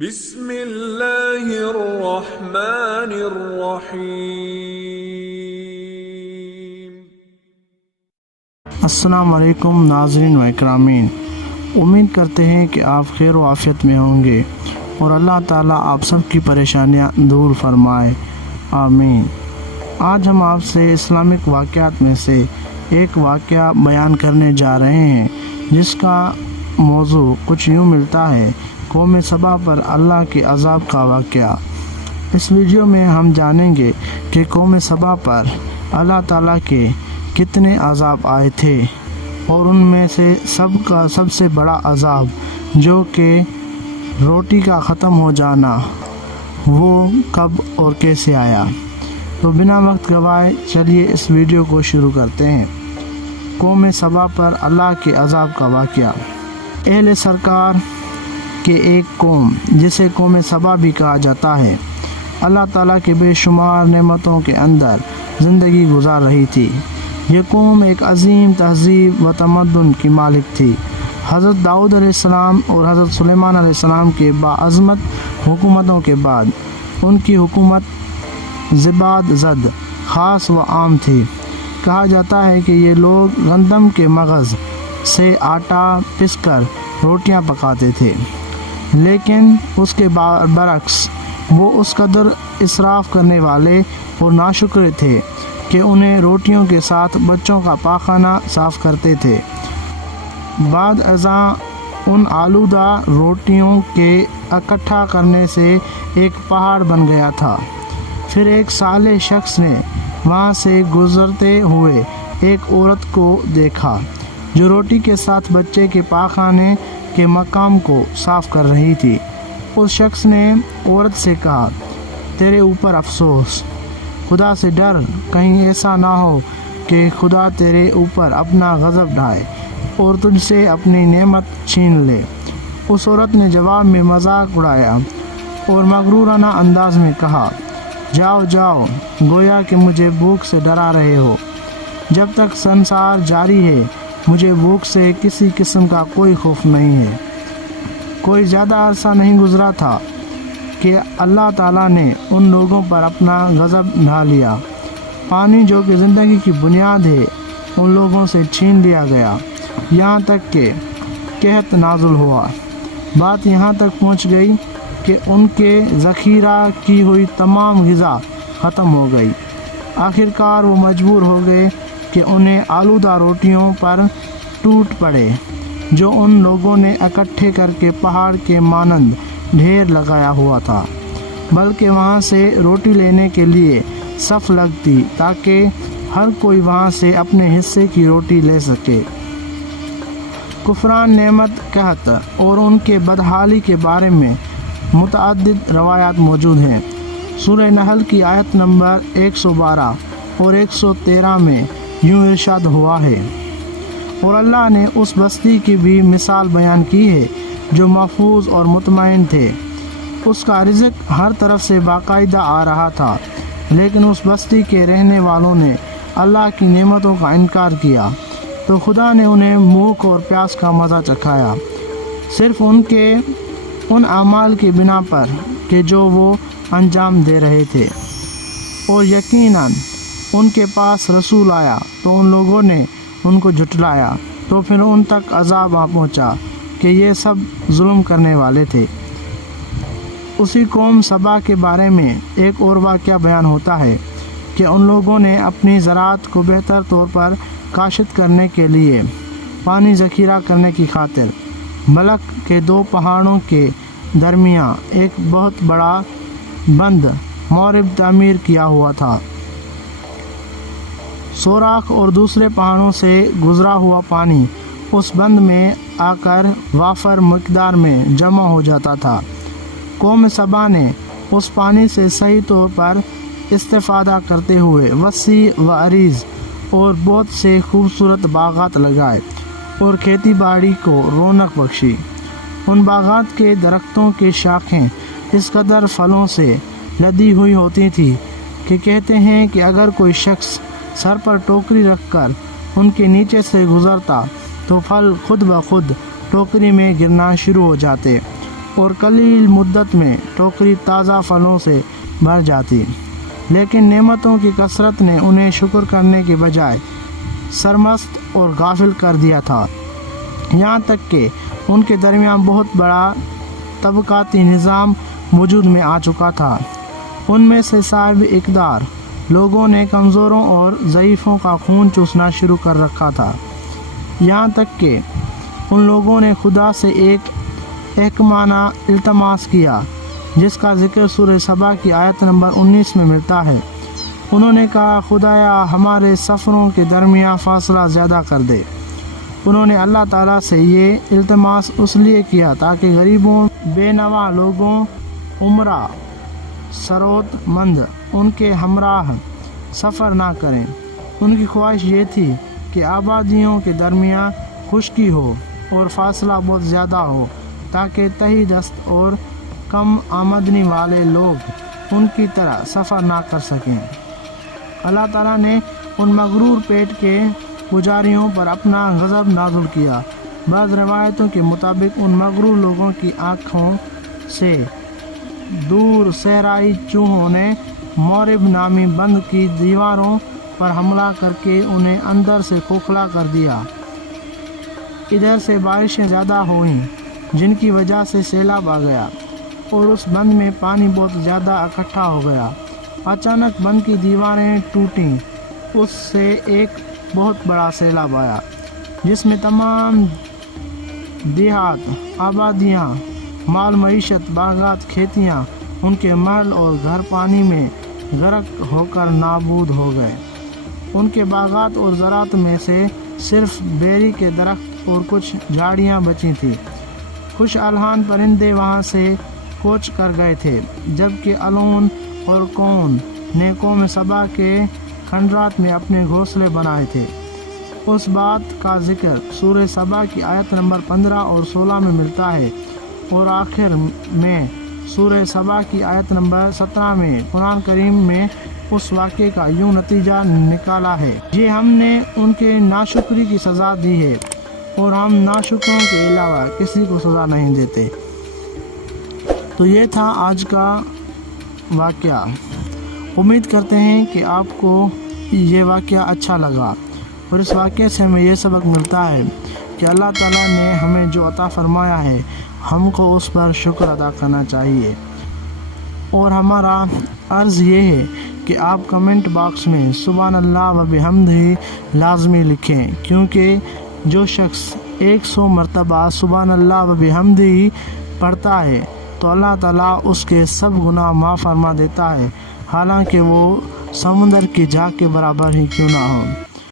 بسم اللہ الرحمن الرحیم۔ السلام علیکم ناظرین و اکرامین، امید کرتے ہیں کہ آپ خیر و عافیت میں ہوں گے اور اللہ تعالیٰ آپ سب کی پریشانیاں دور فرمائے، آمین۔ آج ہم آپ سے اسلامک واقعات میں سے ایک واقعہ بیان کرنے جا رہے ہیں جس کا موضوع کچھ یوں ملتا ہے: قوم سبا پر اللہ کے عذاب کا واقعہ۔ اس ویڈیو میں ہم جانیں گے کہ قوم سبا پر اللہ تعالیٰ کے کتنے عذاب آئے تھے اور ان میں سے سب سے بڑا عذاب جو کہ روٹی کا ختم ہو جانا، وہ کب اور کیسے آیا۔ تو بنا وقت گوائے چلیے اس ویڈیو کو شروع کرتے ہیں۔ قوم سبا پر اللہ کے عذاب کا واقعہ۔ اہل سرکار کہ ایک قوم جسے قوم سبا بھی کہا جاتا ہے، اللہ تعالیٰ کے بے شمار نعمتوں کے اندر زندگی گزار رہی تھی۔ یہ قوم ایک عظیم تہذیب و تمدن کی مالک تھی۔ حضرت داؤد علیہ السلام اور حضرت سلیمان علیہ السلام کے باعظمت حکومتوں کے بعد ان کی حکومت زباد زد، خاص و عام تھی۔ کہا جاتا ہے کہ یہ لوگ گندم کے مغز سے آٹا پس کر روٹیاں پکاتے تھے، لیکن اس کے برعکس وہ اس قدر اسراف کرنے والے اور ناشکر تھے کہ انہیں روٹیوں کے ساتھ بچوں کا پاخانہ صاف کرتے تھے۔ بعد ازاں ان آلودہ روٹیوں کے اکٹھا کرنے سے ایک پہاڑ بن گیا تھا۔ پھر ایک صالح شخص نے وہاں سے گزرتے ہوئے ایک عورت کو دیکھا جو روٹی کے ساتھ بچے کے پاخانے کے مقام کو صاف کر رہی تھی۔ اس شخص نے عورت سے کہا: تیرے اوپر افسوس، خدا سے ڈر، کہیں ایسا نہ ہو کہ خدا تیرے اوپر اپنا غضب ڈھائے اور تجھ سے اپنی نعمت چھین لے۔ اس عورت نے جواب میں مذاق اڑایا اور مغرورانہ انداز میں کہا: جاؤ جاؤ، گویا کہ مجھے بھوک سے ڈرا رہے ہو۔ جب تک سنسار جاری ہے مجھے بھوک سے کسی قسم کا کوئی خوف نہیں ہے۔ کوئی زیادہ عرصہ نہیں گزرا تھا کہ اللہ تعالیٰ نے ان لوگوں پر اپنا غضب ڈھا لیا۔ پانی جو کہ زندگی کی بنیاد ہے ان لوگوں سے چھین لیا گیا، یہاں تک کہ قحط نازل ہوا۔ بات یہاں تک پہنچ گئی کہ ان کے ذخیرہ کی ہوئی تمام غذا ختم ہو گئی۔ آخرکار وہ مجبور ہو گئے کہ انہیں آلودہ روٹیوں پر ٹوٹ پڑے جو ان لوگوں نے اکٹھے کر کے پہاڑ کے مانند ڈھیر لگایا ہوا تھا، بلکہ وہاں سے روٹی لینے کے لیے صف لگتی تاکہ ہر کوئی وہاں سے اپنے حصے کی روٹی لے سکے۔ کفران نعمت، قحط اور ان کے بدحالی کے بارے میں متعدد روایات موجود ہیں۔ سورہ نحل کی آیت نمبر 112 اور 113 میں یوں ارشاد ہوا ہے: اور اللہ نے اس بستی کی بھی مثال بیان کی ہے جو محفوظ اور مطمئن تھے۔ اس کا رزق ہر طرف سے باقاعدہ آ رہا تھا، لیکن اس بستی کے رہنے والوں نے اللہ کی نعمتوں کا انکار کیا تو خدا نے انہیں بھوک اور پیاس کا مزہ چکھایا، صرف ان اعمال کی بنا پر کہ جو وہ انجام دے رہے تھے۔ اور یقیناً ان کے پاس رسول آیا تو ان لوگوں نے ان کو جھٹلایا، تو پھر ان تک عذاب آ پہنچا کہ یہ سب ظلم کرنے والے تھے۔ اسی قوم سبا کے بارے میں ایک اور واقعہ بیان ہوتا ہے کہ ان لوگوں نے اپنی زراعت کو بہتر طور پر کاشت کرنے کے لیے پانی ذخیرہ کرنے کی خاطر ملک کے 2 پہاڑوں کے درمیان ایک بہت بڑا بند مورب تعمیر کیا ہوا تھا۔ سوراخ اور دوسرے پہاڑوں سے گزرا ہوا پانی اس بند میں آ کر وافر مقدار میں جمع ہو جاتا تھا۔ قوم سبا نے اس پانی سے صحیح طور پر استفادہ کرتے ہوئے وسیع و عریض اور بہت سے خوبصورت باغات لگائے اور کھیتی باڑی کو رونق بخشی۔ ان باغات کے درختوں کی شاخیں اس قدر پھلوں سے لدی ہوئی ہوتی تھی کہ کہتے ہیں کہ اگر کوئی شخص سر پر ٹوکری رکھ کر ان کے نیچے سے گزرتا تو پھل خود بخود ٹوکری میں گرنا شروع ہو جاتے اور قلیل مدت میں ٹوکری تازہ پھلوں سے بھر جاتی، لیکن نعمتوں کی کثرت نے انہیں شکر کرنے کے بجائے سرمست اور غافل کر دیا تھا، یہاں تک کہ ان کے درمیان بہت بڑا طبقاتی نظام وجود میں آ چکا تھا۔ ان میں سے صاحب اقتدار لوگوں نے کمزوروں اور ضعیفوں کا خون چوسنا شروع کر رکھا تھا، یہاں تک کہ ان لوگوں نے خدا سے ایک حکیمانہ التماس کیا جس کا ذکر سورہ سبا کی آیت نمبر 19 میں ملتا ہے۔ انہوں نے کہا، خدایا ہمارے سفروں کے درمیان فاصلہ زیادہ کر دے۔ انہوں نے اللہ تعالیٰ سے یہ التماس اس لیے کیا تاکہ غریبوں، بے نوا لوگوں، عمرہ، ثروت مند ان کے ہمراہ سفر نہ کریں۔ ان کی خواہش یہ تھی کہ آبادیوں کے درمیان خشکی ہو اور فاصلہ بہت زیادہ ہو تاکہ تہی دست اور کم آمدنی والے لوگ ان کی طرح سفر نہ کر سکیں۔ اللہ تعالیٰ نے ان مغرور پیٹ کے پجاریوں پر اپنا غضب نازل کیا۔ بعض روایتوں کے مطابق ان مغرور لوگوں کی آنکھوں سے دور صحرائی چوہوں نے مورب نامی بند کی دیواروں پر حملہ کر کے انہیں اندر سے کھوکھلا کر دیا۔ ادھر سے بارشیں زیادہ ہوئیں جن کی وجہ سے سیلاب آ گیا اور اس بند میں پانی بہت زیادہ اکٹھا ہو گیا۔ اچانک بند کی دیواریں ٹوٹیں، اس سے ایک بہت بڑا سیلاب آیا جس میں تمام دیہات، آبادیاں، مال معیشت، باغات، کھیتیاں، ان کے محل اور گھر پانی میں غرق ہو کر نابود ہو گئے۔ ان کے باغات اور زراعت میں سے صرف بیری کے درخت اور کچھ جھاڑیاں بچی تھیں۔ خوش الحان پرندے وہاں سے کوچ کر گئے تھے، جبکہ الون اور کون نے قوم سبا کے کھنڈرات میں اپنے گھونسلے بنائے تھے۔ اس بات کا ذکر سورہ سبا کی آیت نمبر 15 اور 16 میں ملتا ہے، اور آخر میں سورہ سبا کی آیت نمبر 17 میں قرآن کریم میں اس واقعے کا یوں نتیجہ نکالا ہے، یہ ہم نے ان کے ناشکری کی سزا دی ہے اور ہم ناشکروں کے علاوہ کسی کو سزا نہیں دیتے۔ تو یہ تھا آج کا واقعہ۔ امید کرتے ہیں کہ آپ کو یہ واقعہ اچھا لگا، اور اس واقعے سے ہمیں یہ سبق ملتا ہے کہ اللہ تعالیٰ نے ہمیں جو عطا فرمایا ہے ہم کو اس پر شکر ادا کرنا چاہیے۔ اور ہمارا عرض یہ ہے کہ آپ کمنٹ باکس میں سبحان اللہ و بحمدہ لازمی لکھیں، کیونکہ جو شخص 100 مرتبہ سبحان اللہ و بحمدہ پڑھتا ہے تو اللہ تعالیٰ اس کے سب گناہ معاف فرما دیتا ہے، حالانکہ وہ سمندر کی جھاگ کے برابر ہی کیوں نہ ہو۔